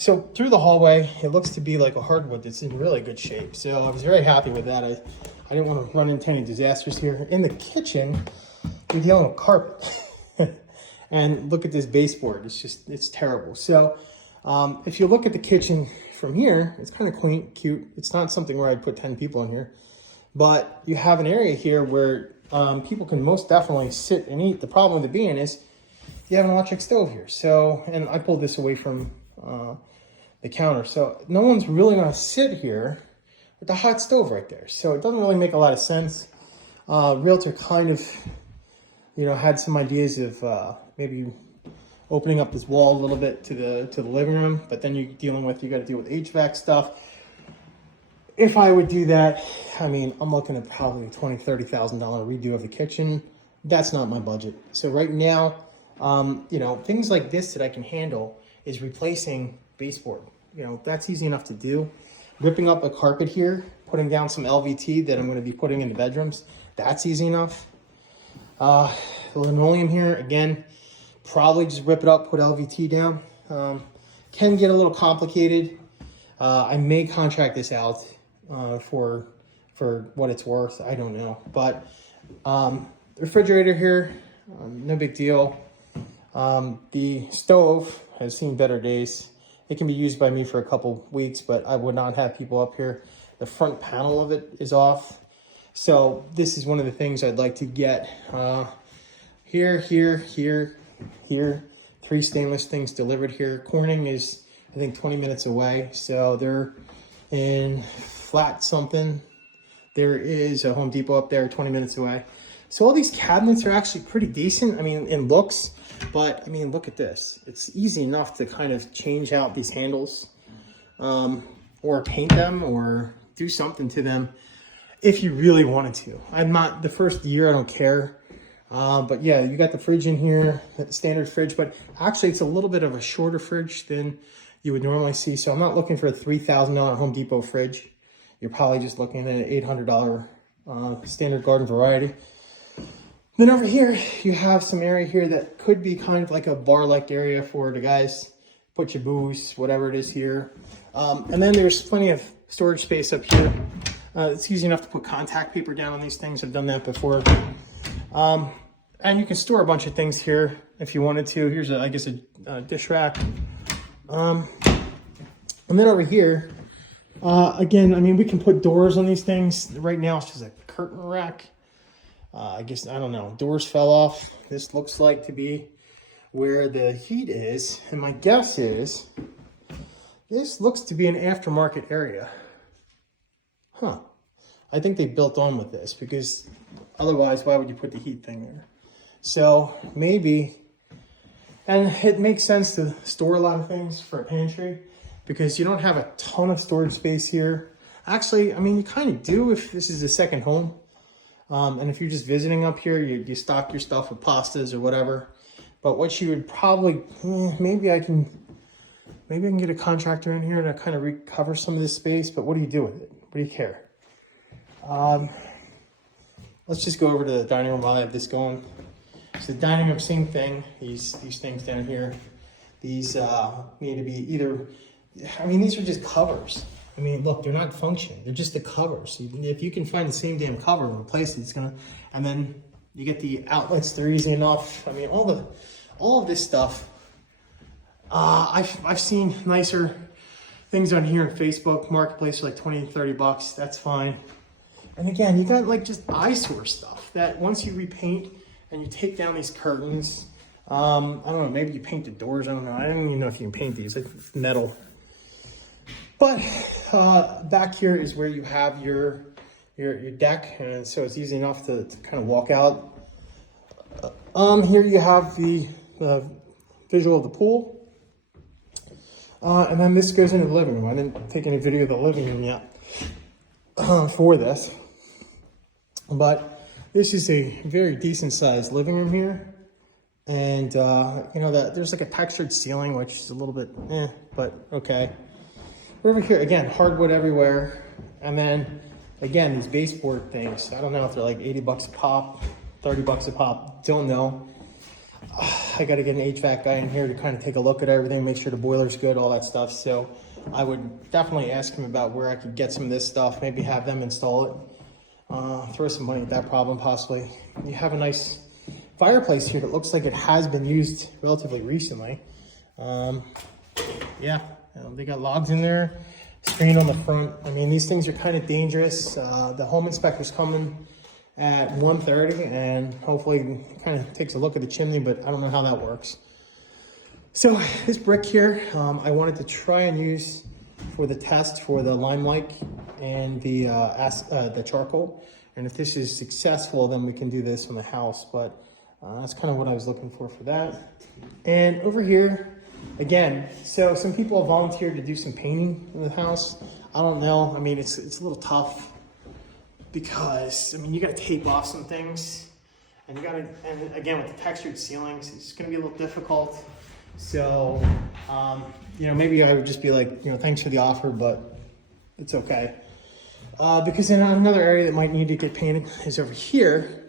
So through the hallway, it looks to be like a hardwood that's in really good shape. So I was very happy with that. I didn't want to run into any disasters here. In the kitchen, we're dealing with carpet. And look at this baseboard. It's terrible. So if you look at the kitchen from here, it's kind of quaint, cute. It's not something where I'd put 10 people in here. But you have an area here where people can most definitely sit and eat. The problem with it being is you have an electric stove here. So, and I pulled this away from the counter. So no one's really gonna sit here with the hot stove right there. So it doesn't really make a lot of sense. Realtor kind of, had some ideas of maybe opening up this wall a little bit to the living room, but then you got to deal with HVAC stuff. If I would do that, I mean, I'm looking at probably $20,000, $30,000 redo of the kitchen. That's not my budget. So right now, things like this that I can handle is replacing baseboard. That's easy enough to do. Ripping up a carpet here, putting down some LVT that I'm going to be putting in the bedrooms. That's easy enough. The linoleum here, again, probably just rip it up, put LVT down. Can get a little complicated. I may contract this out for what it's worth. I don't know. But the refrigerator here, no big deal. The stove has seen better days. It can be used by me for a couple weeks, but I would not have people up here. The front panel of it is off. So this is one of the things I'd like to get. Here. 3 stainless things delivered here. Corning is, I think, 20 minutes away. So they're in flat something. There is a Home Depot up there 20 minutes away. So all these cabinets are actually pretty decent. I mean, in looks, but I mean, look at this. It's easy enough to kind of change out these handles, or paint them or do something to them if you really wanted to. I'm not, the first year, I don't care. But yeah, you got the fridge in here, the standard fridge, but actually it's a little bit of a shorter fridge than you would normally see. So I'm not looking for a $3,000 Home Depot fridge. You're probably just looking at an $800 standard garden variety. Then over here, you have some area here that could be kind of like a bar-like area for the guys. Put your booze, whatever it is here. And then there's plenty of storage space up here. It's easy enough to put contact paper down on these things. I've done that before. And you can store a bunch of things here if you wanted to. Here's, I guess, a dish rack. And then over here, again, I mean, we can put doors on these things. Right now, it's just a curtain rack. I guess, I don't know, doors fell off. This looks like to be where the heat is. And my guess is, this looks to be an aftermarket area. Huh. I think they built on with this because otherwise, why would you put the heat thing there? So maybe, and it makes sense to store a lot of things for a pantry because you don't have a ton of storage space here. Actually, I mean, you kind of do if this is a second home. And if you're just visiting up here, you stock your stuff with pastas or whatever. But what you would probably, maybe I can get a contractor in here to kind of recover some of this space. But what do you do with it? What do you care? Let's just go over to the dining room while I have this going. So the dining room, same thing. These things down here, these need to be either, I mean, these are just covers. I mean, look, they're not functioning. They're just the covers. If you can find the same damn cover and replace it, it's gonna, and then you get the outlets, they're easy enough. I mean, all of this stuff, I've seen nicer things on here on Facebook Marketplace for like 20, 30 bucks. That's fine. And again, you got like just eyesore stuff that once you repaint and you take down these curtains, I don't know, maybe you paint the doors. I don't know. I don't even know if you can paint these. It's metal. But back here is where you have your deck, and so it's easy enough to kind of walk out. Here you have the visual of the pool. And then this goes into the living room. I didn't take any video of the living room yet for this. But this is a very decent sized living room here. And, there's like a textured ceiling, which is a little bit, but okay. Over here, again, hardwood everywhere. And then, again, these baseboard things. I don't know if they're like 80 bucks a pop, 30 bucks a pop. Don't know. I got to get an HVAC guy in here to kind of take a look at everything, make sure the boiler's good, all that stuff. So I would definitely ask him about where I could get some of this stuff, maybe have them install it. Throw some money at that problem possibly. You have a nice fireplace here that looks like it has been used relatively recently. Yeah, they got logs in there, screen on the front. I mean, these things are kind of dangerous. The home inspector's coming at 1:30 and hopefully kind of takes a look at the chimney, but I don't know how that works. So this brick here, I wanted to try and use for the test for the limelight and the charcoal. And if this is successful, then we can do this on the house, but that's kind of what I was looking for that. And over here, again, so some people have volunteered to do some painting in the house. I don't know, I mean, it's a little tough because, I mean, you gotta tape off some things and and again, with the textured ceilings, it's gonna be a little difficult. So, you know, maybe I would just be like, you know, thanks for the offer, but it's okay. Because in another area that might need to get painted is over here,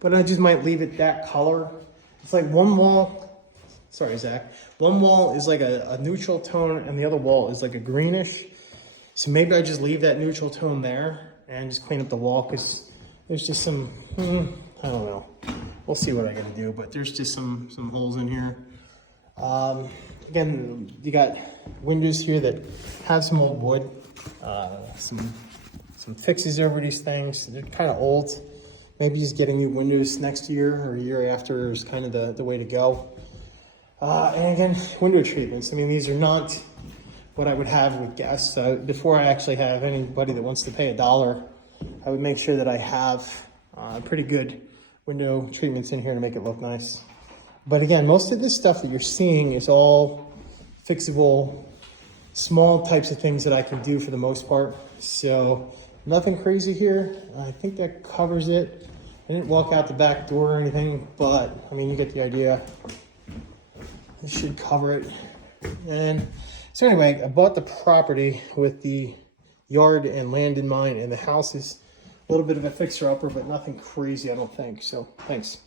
but I just might leave it that color. It's like one wall, sorry, Zach, one wall is like a neutral tone and the other wall is like a greenish. So maybe I just leave that neutral tone there and just clean up the wall because there's just some, I don't know. We'll see what I gotta do, but there's just some holes in here. Again, you got windows here that have some old wood, some fixes over these things. They're kind of old. Maybe just getting new windows next year or a year after is kind of the way to go. And again, window treatments. I mean, these are not what I would have with guests. Before I actually have anybody that wants to pay $1, I would make sure that I have pretty good window treatments in here to make it look nice. But again, most of this stuff that you're seeing is all fixable, small types of things that I can do for the most part. So nothing crazy here. I think that covers it. I didn't walk out the back door or anything, but I mean, you get the idea. This should cover it. And so anyway, I bought the property with the yard and land in mind, and the house is a little bit of a fixer-upper, but nothing crazy, I don't think. So thanks.